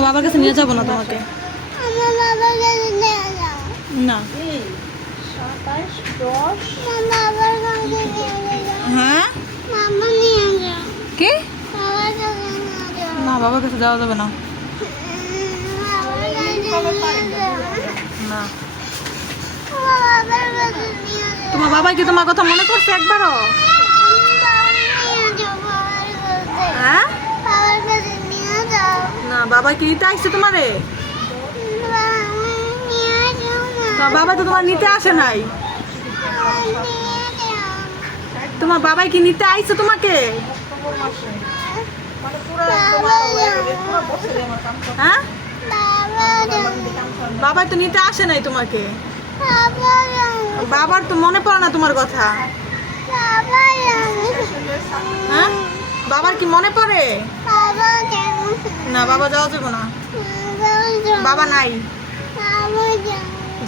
তোমার বাবার কাছে নিয়ে যাবো না তোমাকে। আমার বাবার কাছে নিয়ে যাও না। 27 10 আমার বাবার কাছে নিয়ে যাও হ্যাঁ মামা নিয়ে যাও কি? বাবার কাছে নিয়ে যাও না, বাবার কাছে যাওয়া যাবে না। বাবার কাছে নিয়ে যাও না। আমার বাবার কাছে নিয়ে যাও তোমার বাবা কি তোমার কথা মনে করছে একবারও? বাবার নিয়ে যাও বাবার কাছে হ্যাঁ বাবার কাছে নিয়ে যাও না, বাবা কি নিতে আসছে তোমারে? বাবা নিয়ে যাও না তোমার বাবা তো তোমার নিতে আসে নাই। নিয়ে যাও তোমার বাবাই কি নিতে আইছে তোমাকে? অক্টোবর মাসে মানে পুরো বাবা পুরো বছরে আমার কাম করে হ্যাঁ বাবা বাবা তো নিতে আসে নাই তোমাকে। বাবা বাবার তো মনে পড়ে না তোমার কথা। বাবা হ্যাঁ বাবার কি মনে পড়ে? বাবা না, বাবা যাওয়া যাবে না। বাবা নাই।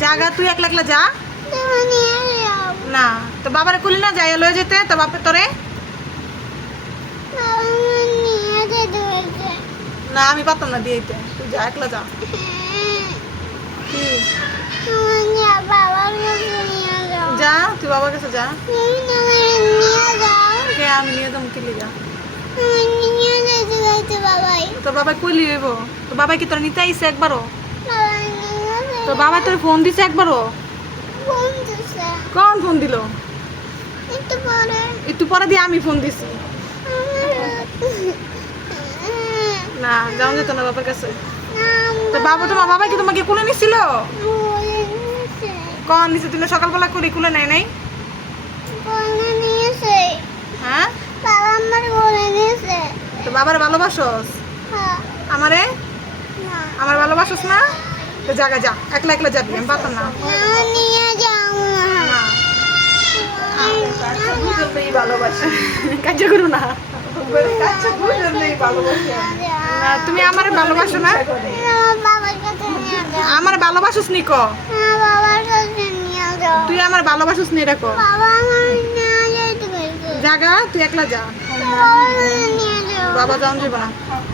জাগা তুই একলা একলা যা। না, তো বাবারে কুলি না যাই লয়ে যেতে তো বাপে তোরে। না, আমি পারতাম না দিয়ে দিতে। তুই যা, একলা যা। কি? যা, তুই বাবার কাছে যা। কে আমি নিয়ে যাবো কিলি যা। তোর বাবা কুলি হইব। তোর বাবা কি তোর নিতে আইছে একবারও? তোর বাবা তোর ফোন দিছে একবারও? কোন ফোন দিল? একটু পরে দিয়ে আমি ফোন দিছি। না, যাও যেত না বাবার কাছে। তো বাবা তোমার বাবা কি তোমাকে কুলে নিছিল? কখন নিছে? তুমি সকালবেলা কুলি কুলে নাই নাই? হ্যাঁ বাবা আমার বলে নিয়েছে তো বাবার ভালোবাসোস? আমারে আমার ভালোবাসোস না? তো জায়গা যা, একলা একলা যাবি, আমি পারতাম না। নিয়ে যাও না, দুজনেই ভালোবাসে কাজ করো না। কাছে দুজনেই ভালোবাসে না, তুমি আমারে ভালোবাসো না? আমার বাবার কাছে নিয়ে যাও আমার ভালোবাসোস নি ক? আমার বাবার কাছে নিয়ে যাও তুই আমার ভালোবাসোস নি রে ক? বাবা আমার নিয়ে যেতে বলছে জাগা তুই একলা যা। বাবার কাছে নিয়ে যাও বাবা যাও যাবো না।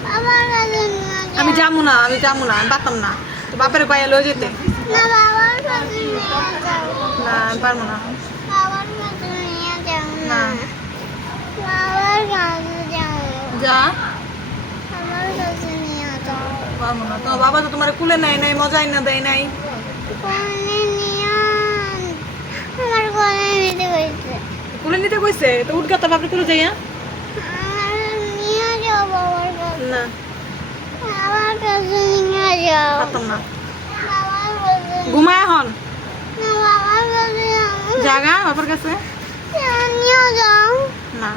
বাবার কাছে নিয়ে যাও আমি যাবো না, আমি পারতাম না। তো বাপের গায়ে লয়ে যেতে। না বাবার কাছে নিয়ে যাও না, আমি পারবো না। বাবার কাছে নিয়ে যাও না। বাবার কাছে যাও যা, আমার কাছে নিয়ে যাও পারবো না। তোমার বাবা তো তোমার কুলে নেয় নাই, মজাই না দেয় নাই। কোলে নিয়ে আমার কোলে নিতে বলছে কুলে নিতে কইছে তো উঠগা তো বাপের কুলে যাইয়া। নিয়ে যাও বাবার কাছে না, বাবার কাছে নিয়ে যাও পারতাম না। বাবার কাছে ঘুমায় এখন না বাবার কাছে যাও জাগা বাপের কাছে। নিয়ে যাও না,